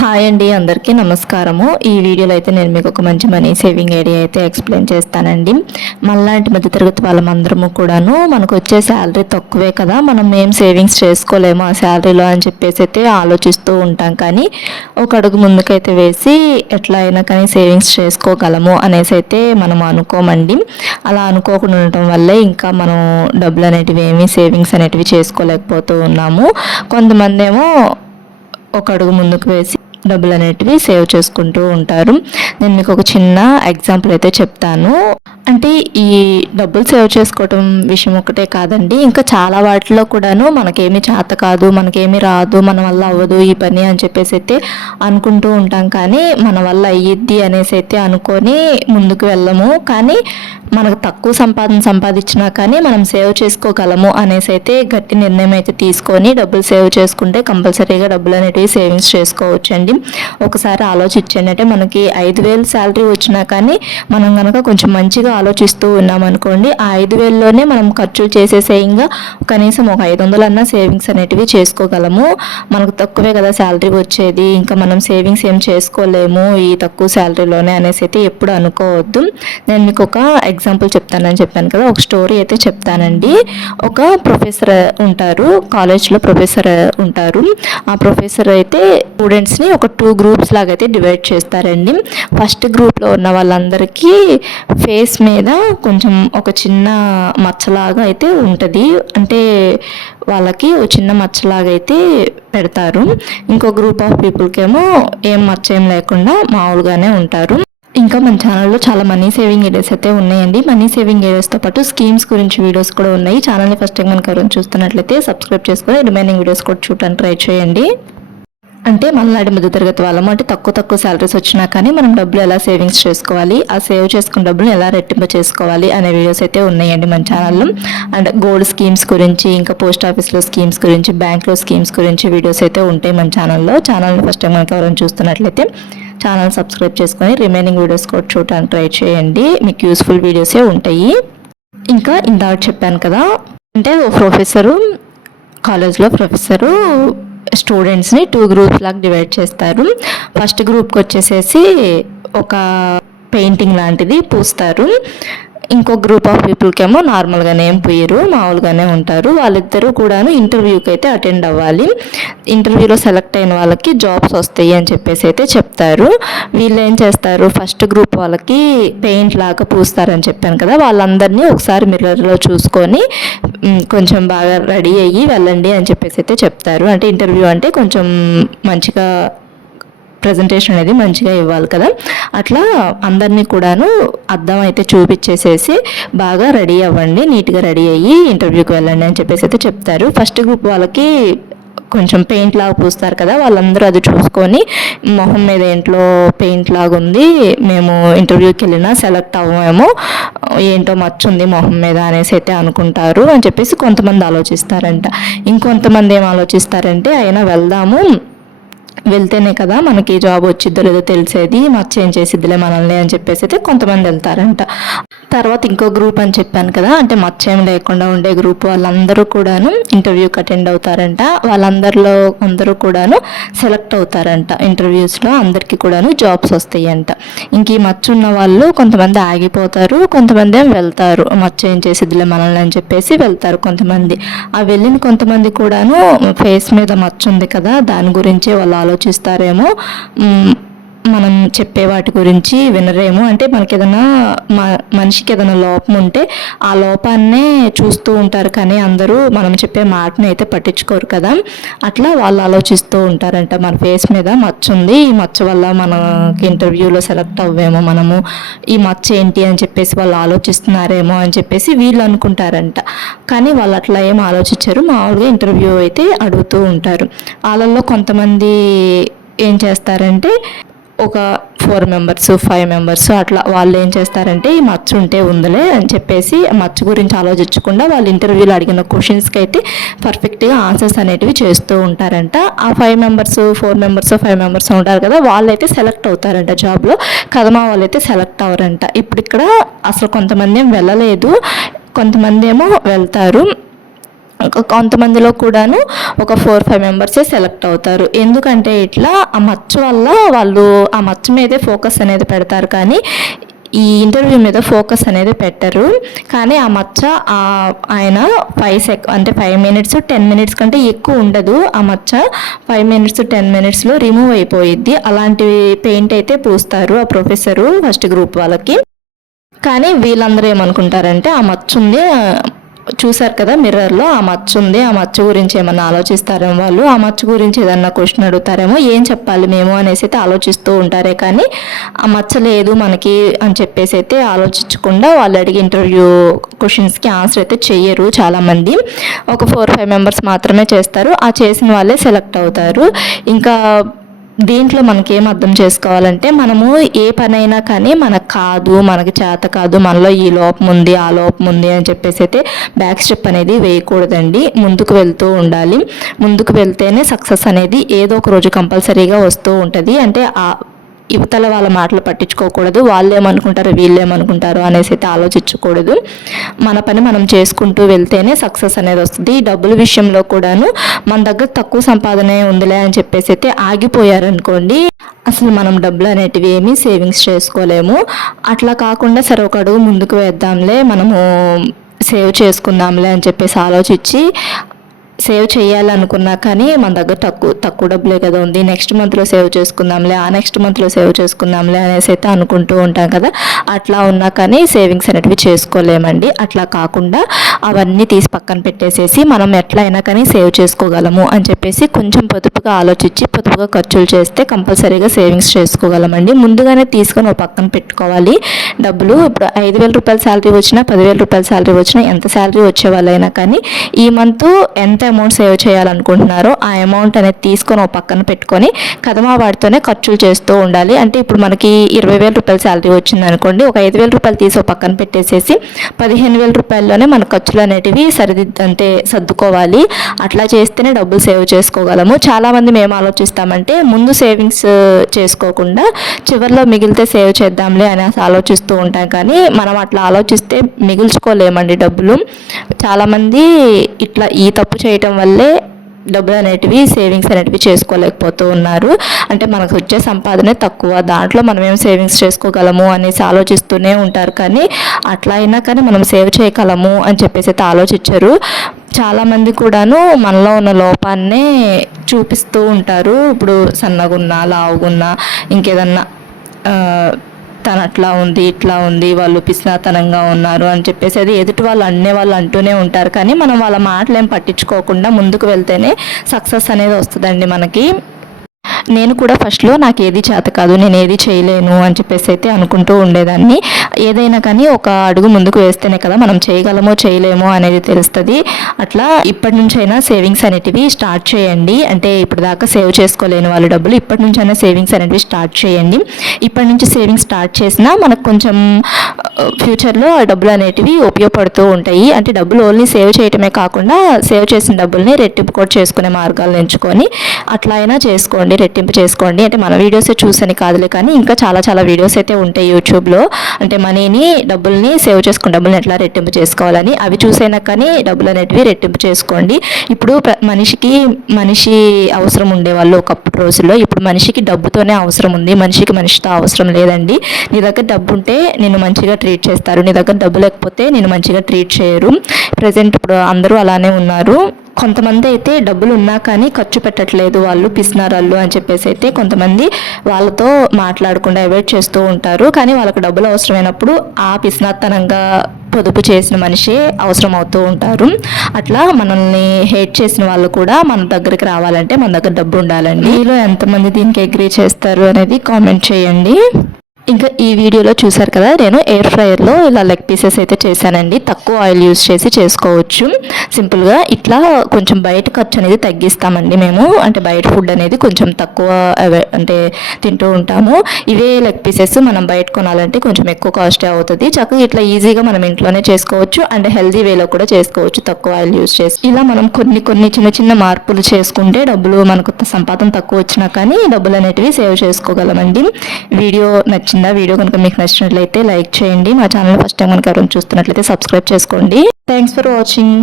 Hi అండి, అందరికీ నమస్కారము. ఈ వీడియోలో అయితే నేను మీకు ఒక మంచి మనీ సేవింగ్ ఐడియా అయితే ఎక్స్ప్లెయిన్ చేస్తానండి. మనలాంటి మధ్యతరగతి వాళ్ళమందరము కూడాను మనకు వచ్చే శాలరీ తక్కువే కదా, మనం ఏం సేవింగ్స్ చేసుకోలేము ఆ శాలరీలో అని చెప్పేసి అయితే ఆలోచిస్తూ ఉంటాం. కానీ ఒక అడుగు ముందుకైతే వేసి ఎట్లా అయినా కానీ సేవింగ్స్ చేసుకోగలము అనేసి అయితే మనం అనుకోమండి. అలా అనుకోకుండా ఉండటం వల్లే ఇంకా మనం డబ్బులు అనేటివి ఏమీ సేవింగ్స్ అనేటివి చేసుకోలేకపోతూ ఉన్నాము. కొంతమంది ఏమో ఒక అడుగు ముందుకు వేసి డబ్బులు అనేటివి సేవ్ చేసుకుంటూ ఉంటారు. నేను మీకు ఒక చిన్న ఎగ్జాంపుల్ అయితే చెప్తాను. అంటే ఈ డబ్బులు సేవ్ చేసుకోవటం విషయం ఒకటే కాదండి, ఇంకా చాలా వాటిలో కూడాను మనకేమీ చేత కాదు, మనకేమీ రాదు, మన వల్ల అవ్వదు ఈ పని అని చెప్పేసి అయితే అనుకుంటూ ఉంటాం. కానీ మన వల్ల అయ్యిద్ది అనేసి అయితే అనుకొని ముందుకు వెళ్ళము. కానీ మనకు తక్కువ సంపాదించినా కానీ మనం సేవ్ చేసుకోగలము అనేసి అయితే గట్టి నిర్ణయం అయితే తీసుకొని డబ్బులు సేవ్ చేసుకుంటే కంపల్సరీగా డబ్బులు అనేటివి సేవింగ్స్ చేసుకోవచ్చు అండి. ఒకసారి ఆలోచించండి. అంటే మనకి 5,000 శాలరీ వచ్చినా కానీ మనం కనుక కొంచెం మంచిగా ఆలోచిస్తూ ఉన్నామనుకోండి, ఆ 5,000లోనే మనం ఖర్చులు చేసేసేయంగా కనీసం ఒక 500 అన్నా సేవింగ్స్ అనేటివి చేసుకోగలము. మనకు తక్కువే కదా శాలరీ వచ్చేది, ఇంకా మనం సేవింగ్స్ ఏం చేసుకోలేము ఈ తక్కువ శాలరీలోనే అనేసి అయితే ఎప్పుడు అనుకోవద్దు. నేను మీకు ఒక ఎగ్జాంపుల్ చెప్తానని చెప్పాను కదా, ఒక స్టోరీ అయితే చెప్తానండి. ఒక ప్రొఫెసర్ ఉంటారు, కాలేజ్లో ప్రొఫెసర్ ఉంటారు. ఆ ప్రొఫెసర్ అయితే స్టూడెంట్స్ని ఒక 2 గ్రూప్స్ లాగా అయితే డివైడ్ చేస్తారండి. ఫస్ట్ గ్రూప్లో ఉన్న వాళ్ళందరికీ ఫేస్ మీద కొంచెం ఒక చిన్న మచ్చలాగా అయితే ఉంటుంది. అంటే వాళ్ళకి ఒక చిన్న మచ్చలాగా అయితే పెడతారు. ఇంకో గ్రూప్ ఆఫ్ పీపుల్కి ఏమో ఏం మచ్చ ఏం లేకుండా మామూలుగానే ఉంటారు. ఇంకా మన ఛానల్లో చాలా మనీ సేవింగ్ ఐడియాస్ అయితే ఉన్నాయండి. మనీ సేవింగ్ ఐడియాస్తో పాటు స్కీమ్స్ గురించి వీడియోస్ కూడా ఉన్నాయి. ఛానల్ని ఫస్ట్ టైం కనుక ఎవరైనా చూస్తున్నట్లయితే సబ్స్క్రైబ్ చేసుకొని రిమైనింగ్ వీడియోస్ కూడా చూడడానికి ట్రై చేయండి. అంటే మనలాంటి మధ్యతరగతి వాళ్ళము, అంటే తక్కువ శాలరీస్ వచ్చినా కానీ మనం డబ్బులు ఎలా సేవింగ్స్ చేసుకోవాలి, ఆ సేవ్ చేసుకున్న డబ్బులు ఎలా రెట్టింపు చేసుకోవాలి అనే వీడియోస్ అయితే ఉన్నాయండి మన ఛానల్లో. అండ్ గోల్డ్ స్కీమ్స్ గురించి, ఇంకా పోస్ట్ ఆఫీస్లో స్కీమ్స్ గురించి, బ్యాంక్లో స్కీమ్స్ గురించి వీడియోస్ అయితే ఉంటాయి మన ఛానల్లో. ఛానల్ని ఫస్ట్ టైం కనుక ఎవరైనా చూస్తున్నట్లయితే ఛానల్ సబ్స్క్రైబ్ చేసుకొని రిమైనింగ్ వీడియోస్ కూడా చూడడానికి ట్రై చేయండి. మీకు యూస్ఫుల్ వీడియోసే ఉంటాయి. ఇంకా ఇందాక చెప్పాను కదా, అంటే ఓ ప్రొఫెసరు, కాలేజ్లో ప్రొఫెసరు స్టూడెంట్స్ని 2 గ్రూప్స్ లాగా డివైడ్ చేస్తారు. ఫస్ట్ గ్రూప్కి వచ్చేసేసి ఒక పెయింటింగ్ లాంటిది పూస్తారు. ఇంకో గ్రూప్ ఆఫ్ పీపుల్కి ఏమో నార్మల్గానే ఏం పోయారు, మామూలుగానే ఉంటారు. వాళ్ళిద్దరూ కూడాను ఇంటర్వ్యూకి అయితే అటెండ్ అవ్వాలి. ఇంటర్వ్యూలో సెలెక్ట్ అయిన వాళ్ళకి జాబ్స్ వస్తాయి అని చెప్పేసి అయితే చెప్తారు. వీళ్ళు ఏం చేస్తారు, ఫస్ట్ గ్రూప్ వాళ్ళకి పెయింట్ లాగా పూస్తారని చెప్పాను కదా, వాళ్ళందరినీ ఒకసారి మిర్రర్లో చూసుకొని కొంచెం బాగా రెడీ అయ్యి వెళ్ళండి అని చెప్పేసి అయితే చెప్తారు. అంటే ఇంటర్వ్యూ అంటే కొంచెం మంచిగా ప్రజెంటేషన్ అనేది మంచిగా ఇవ్వాలి కదా, అట్లా అందరినీ కూడాను అద్దం అయితే చూపించేసేసి బాగా రెడీ అవ్వండి, నీట్గా రెడీ అయ్యి ఇంటర్వ్యూకి వెళ్ళండి అని చెప్పేసి అయితే చెప్తారు. ఫస్ట్ గ్రూప్ వాళ్ళకి కొంచెం పెయింట్ లాగా పూస్తారు కదా, వాళ్ళందరూ అది చూసుకొని మొహం మీద ఏంట్లో పెయింట్ లాగా ఉంది, మేము ఇంటర్వ్యూకి వెళ్ళినా సెలెక్ట్ అవ్వమేమో, ఏంటో మచ్చుంది మొహం మీద అనేసి అయితే అనుకుంటారు అని చెప్పేసి కొంతమంది ఆలోచిస్తారంట. ఇంకొంతమంది ఏం ఆలోచిస్తారంటే అయినా వెళ్దాము, వెళ్తేనే కదా మనకి జాబ్ వచ్చిద్దో లేదో తెలిసేది, మచ్చ ఏం చేసిద్దిలే మనల్ని అని చెప్పేసి అయితే కొంతమంది వెళ్తారంట. తర్వాత ఇంకో గ్రూప్ అని చెప్పాను కదా, అంటే మచ్చ ఏం లేకుండా ఉండే గ్రూప్ వాళ్ళందరూ కూడాను ఇంటర్వ్యూకి అటెండ్ అవుతారంట. వాళ్ళందరిలో అందరూ కూడాను సెలెక్ట్ అవుతారంట. ఇంటర్వ్యూస్లో అందరికీ కూడాను జాబ్స్ వస్తాయంట. ఇంక ఈ మచ్చ ఉన్న వాళ్ళు కొంతమంది ఆగిపోతారు, కొంతమంది ఏం వెళ్తారు, మచ్చ ఏం చేసిద్దిలే మనల్ని అని చెప్పేసి వెళ్తారు కొంతమంది. ఆ వెళ్ళిన కొంతమంది కూడాను ఫేస్ మీద మచ్చ ఉంది కదా, దాని గురించే వాళ్ళు ఆలోచిస్తారేమో, మనం చెప్పే వాటి గురించి వినరేమో. అంటే మనకి ఏదైనా మనిషికి ఏదైనా లోపం ఉంటే ఆ లోపాన్నే చూస్తూ ఉంటారు, కానీ అందరూ మనం చెప్పే మాటని అయితే పట్టించుకోరు కదా, అట్లా వాళ్ళు ఆలోచిస్తూ ఉంటారంట. మన ఫేస్ మీద మచ్చ ఉంది, ఈ మచ్చ వల్ల మనకి ఇంటర్వ్యూలో సెలెక్ట్ అవ్వేమో మనము, ఈ మచ్చ ఏంటి అని చెప్పేసి వాళ్ళు ఆలోచిస్తున్నారేమో అని చెప్పేసి వీళ్ళు అనుకుంటారంట. కానీ వాళ్ళు అట్లా ఏం ఆలోచించారు, మామూలుగా ఇంటర్వ్యూ అయితే అడుగుతూ ఉంటారు. వాళ్ళల్లో కొంతమంది ఏం చేస్తారంటే ఒక 4 మెంబర్స్ 5 మెంబర్స్ అట్లా వాళ్ళు ఏం చేస్తారంటే ఈ మచ్చ ఉంటే ఉందిలే అని చెప్పేసి మచ్చ గురించి ఆలోచించకుండా వాళ్ళు ఇంటర్వ్యూలో అడిగిన క్వశ్చన్స్కి అయితే పర్ఫెక్ట్గా ఆన్సర్స్ అనేటివి చేస్తూ ఉంటారంట. ఆ 5 మెంబర్స్ 4 మెంబర్స్ 5 మెంబర్స్ ఉంటారు కదా, వాళ్ళైతే సెలెక్ట్ అవుతారంట జాబ్లో, కదమా వాళ్ళైతే సెలెక్ట్ అవ్వరంట. ఇప్పుడు ఇక్కడ అసలు కొంతమంది ఏం వెళ్ళలేదు, కొంతమంది ఏమో వెళ్తారు. కొంతమందిలో కూడాను ఒక 4-5 మెంబర్సే సెలెక్ట్ అవుతారు. ఎందుకంటే ఇట్లా ఆ మచ్చ వల్ల వాళ్ళు ఆ మచ్చ మీదే ఫోకస్ అనేది పెడతారు, కానీ ఈ ఇంటర్వ్యూ మీద ఫోకస్ అనేది పెట్టరు. కానీ ఆ మచ్చ ఆయన 5 మినిట్స్ 10 మినిట్స్ కంటే ఎక్కువ ఉండదు. ఆ మచ్చ 5 మినిట్స్ 10 మినిట్స్లో రిమూవ్ అయిపోయిద్ది. అలాంటి పెయింట్ అయితే పూస్తారు ఆ ప్రొఫెసరు ఫస్ట్ గ్రూప్ వాళ్ళకి. కానీ వీళ్ళందరూ ఏమనుకుంటారంటే ఆ మచ్చ ఉంది, చూసారు కదా మిర్రర్లో ఆ మచ్చ ఉంది, ఆ మచ్చ గురించి ఏమన్నా ఆలోచిస్తారేమో, వాళ్ళు ఆ మచ్చ గురించి ఏదన్నా క్వశ్చన్ అడుగుతారేమో, ఏం చెప్పాలి మేము అనేసి అయితే ఆలోచిస్తూ ఉంటారే కానీ ఆ మచ్చ లేదు మనకి అని చెప్పేసి అయితే ఆలోచించకుండా వాళ్ళు అడిగే ఇంటర్వ్యూ క్వశ్చన్స్కి ఆన్సర్ అయితే చెయ్యరు చాలామంది. ఒక 4-5 మెంబర్స్ మాత్రమే చేస్తారు. ఆ చేసిన వాళ్ళే సెలెక్ట్ అవుతారు. ఇంకా దీంట్లో మనకి ఏం అర్థం చేసుకోవాలంటే, మనము ఏ పనైనా కానీ మనకు కాదు, మనకి చేత కాదు, మనలో ఈ లోపం ఉంది ఆ లోపం ఉంది అని చెప్పేసి అయితే బ్యాక్ స్టెప్ అనేది వేయకూడదండి. ముందుకు వెళ్తూ ఉండాలి. ముందుకు వెళ్తేనే సక్సెస్ అనేది ఏదో ఒక రోజు కంపల్సరీగా వస్తూ ఉంటుంది. అంటే యువతల వాళ్ళ మాటలు పట్టించుకోకూడదు. వాళ్ళు ఏమనుకుంటారు వీళ్ళు ఏమనుకుంటారు అనేసి అయితే ఆలోచించకూడదు. మన పని మనం చేసుకుంటూ వెళ్తేనే సక్సెస్ అనేది వస్తుంది. డబ్బుల విషయంలో కూడాను మన దగ్గర తక్కువ సంపాదనే ఉందిలే అని చెప్పేసి అయితే ఆగిపోయారనుకోండి, అసలు మనం డబ్బులు అనేటివి ఏమీ సేవింగ్స్ చేసుకోలేము. అట్లా కాకుండా సరే ఒక అడుగు ముందుకు వేద్దాంలే, మనము సేవ్ చేసుకుందాంలే అని చెప్పేసి ఆలోచించి సేవ్ చేయాలనుకున్నా కానీ మన దగ్గర తక్కువ డబ్బులే కదా ఉంది, నెక్స్ట్ మంత్లో సేవ్ చేసుకుందాంలే, ఆ నెక్స్ట్ మంత్లో సేవ్ చేసుకుందాంలే అనేసి అయితే అనుకుంటూ ఉంటాం కదా. అట్లా ఉన్నా కానీ సేవింగ్స్ అనేటివి చేసుకోలేమండి. అట్లా కాకుండా అవన్నీ తీసి పక్కన పెట్టేసేసి మనం ఎట్లా అయినా కానీ సేవ్ చేసుకోగలము అని చెప్పేసి కొంచెం పొదుపుగా ఆలోచించి పొదుపుగా ఖర్చులు చేస్తే కంపల్సరీగా సేవింగ్స్ చేసుకోగలమండి. ముందుగానే తీసుకొని ఒక పక్కన పెట్టుకోవాలి డబ్బులు. ఇప్పుడు 5,000 రూపాయల శాలరీ వచ్చినా 10,000 రూపాయల శాలరీ వచ్చినా ఎంత శాలరీ వచ్చే వాళ్ళైనా కానీ ఈ మంత్ ఎంత అమౌంట్ సేవ్ చేయాలనుకుంటున్నారో ఆ అమౌంట్ అనేది తీసుకొని ఒక పక్కన పెట్టుకొని కదమా వాటితోనే ఖర్చులు చేస్తూ ఉండాలి. అంటే ఇప్పుడు మనకి 20,000 రూపాయల శాలరీ వచ్చింది అనుకోండి, ఒక 5,000 రూపాయలు తీసి ఒక పక్కన పెట్టేసేసి 15,000 రూపాయల్లోనే మన ఖర్చులు అనేటివి సర్దుకోవాలి. అట్లా చేస్తేనే డబ్బులు సేవ్ చేసుకోగలము. చాలామంది మేము ఆలోచిస్తామంటే ముందు సేవింగ్స్ చేసుకోకుండా చివరిలో మిగిలితే సేవ్ చేద్దాంలే అని ఆలోచిస్తూ ఉంటాం, కానీ మనం అట్లా ఆలోచిస్తే మిగుల్చుకోలేమండి డబ్బులు. చాలామంది ఇట్లా ఈ తప్పు చేయటం వల్లే డబ్బులు అనేటివి సేవింగ్స్ అనేటివి చేసుకోలేకపోతూ ఉన్నారు. అంటే మనకు వచ్చే సంపాదనే తక్కువ, దాంట్లో మనం ఏం సేవింగ్స్ చేసుకోగలము అనేసి ఆలోచిస్తూనే ఉంటారు, కానీ అట్లా అయినా కానీ మనం సేవ్ చేయగలము అని చెప్పేసి అయితే ఆలోచించరు. చాలామంది కూడాను మనలో ఉన్న లోపాన్నే చూపిస్తూ ఉంటారు. ఇప్పుడు సన్నగున్నా లావుగున్నా ఇంకేదన్నా తను అట్లా ఉంది ఇట్లా ఉంది, వాళ్ళు పిసినాతనంగా ఉన్నారు అని చెప్పేసి అది ఎదుటి వాళ్ళు వాళ్ళు అంటూనే ఉంటారు, కానీ మనం వాళ్ళ మాటలు ఏం పట్టించుకోకుండా ముందుకు వెళ్తేనే సక్సెస్ అనేది వస్తుందండి మనకి. నేను కూడా ఫస్ట్లో నాకు ఏది చేత కాదు, నేను ఏది చేయలేను అని చెప్పేసి అయితే అనుకుంటూ ఉండేదాన్ని. ఏదైనా కానీ ఒక అడుగు ముందుకు వేస్తేనే కదా మనం చేయగలమో చేయలేమో అనేది తెలుస్తుంది. అట్లా ఇప్పటి నుంచైనా సేవింగ్స్ అనేటివి స్టార్ట్ చేయండి. అంటే ఇప్పుడు దాకా సేవ్ చేసుకోలేని వాళ్ళు డబ్బులు ఇప్పటి నుంచైనా సేవింగ్స్ అనేటివి స్టార్ట్ చేయండి. ఇప్పటి నుంచి సేవింగ్స్ స్టార్ట్ చేసినా మనకు కొంచెం ఫ్యూచర్లో ఆ డబ్బులు అనేటివి ఉపయోగపడుతూ ఉంటాయి. అంటే డబ్బులు ఓన్లీ సేవ్ చేయటమే కాకుండా సేవ్ చేసిన డబ్బుల్ని రెట్టింపు కూడా చేసుకునే మార్గాలను ఎంచుకొని అట్లా అయినా చేసుకోండి, రెట్టింపు చేసుకోండి. అంటే మన వీడియోసే చూసని కాదులే, కానీ ఇంకా చాలా వీడియోస్ అయితే ఉంటాయి యూట్యూబ్లో. అంటే డబ్బుల్ని సేవ్ చేసుకుని డబ్బుల్ని ఎట్లా రెట్టింపు చేసుకోవాలని అవి చూసైనా కానీ డబ్బులు అనేటివి రెట్టింపు చేసుకోండి. ఇప్పుడు మనిషి అవసరం ఉండేవాళ్ళు ఒకప్పుడు రోజుల్లో, ఇప్పుడు మనిషికి డబ్బుతోనే అవసరం ఉంది, మనిషితో అవసరం లేదండి. నీ దగ్గర డబ్బు ఉంటే నిన్ను మంచిగా ట్రీట్ చేస్తారు, నీ దగ్గర డబ్బు లేకపోతే నిన్ను మంచిగా ట్రీట్ చేయరు. ప్రజెంట్ ఇప్పుడు అందరూ అలానే ఉన్నారు. కొంతమంది అయితే డబ్బులు ఉన్నా కానీ ఖర్చు పెట్టట్లేదు, వాళ్ళు పిసినారాళ్ళు అని చెప్పేసి అయితే కొంతమంది వాళ్ళతో మాట్లాడకుండా అవాయిడ్ చేస్తూ ఉంటారు. కానీ వాళ్ళకి డబ్బులు అవసరమైనప్పుడు ఆ పిసినాతనంగా పొదుపు చేసిన మనిషి అవసరం అవుతూ ఉంటారు. అట్లా మనల్ని హేట్ చేసిన వాళ్ళు కూడా మన దగ్గరికి రావాలంటే మన దగ్గర డబ్బు ఉండాలండి. మీలో ఎంతమంది దీనికి అగ్రీ చేస్తారు అనేది కామెంట్ చేయండి. ఇంకా ఈ వీడియోలో చూసారు కదా, నేను ఎయిర్ ఫ్రైయర్లో ఇలా లెగ్ పీసెస్ అయితే చేశానండి. తక్కువ ఆయిల్ యూస్ చేసి చేసుకోవచ్చు సింపుల్గా. ఇట్లా కొంచెం బయట ఖర్చు అనేది తగ్గిస్తామండి మేము. అంటే బయట ఫుడ్ అనేది కొంచెం తక్కువ అంటే తింటూ ఉంటాము. ఇవే లెగ్ పీసెస్ మనం బయట కొనాలంటే కొంచెం ఎక్కువ కాస్టే అవుతుంది. చక్కగా ఇట్లా ఈజీగా మనం ఇంట్లోనే చేసుకోవచ్చు అండ్ హెల్దీ వేలో కూడా చేసుకోవచ్చు తక్కువ ఆయిల్ యూస్ చేసి. ఇలా మనం కొన్ని చిన్న మార్పులు చేసుకుంటే డబ్బులు మనకు సంపాదన తక్కువ వచ్చినా కానీ డబ్బులు అనేటివి సేవ్ చేసుకోగలమండి. వీడియో వీడియో కనుక మీకు నచ్చినట్లయితే లైక్ చేయండి. మా ఛానల్ ఫస్ట్ టైం కనుక ఎవరైనా చూస్తున్నట్లయితే సబ్స్క్రైబ్ చేసుకోండి. Thanks for watching.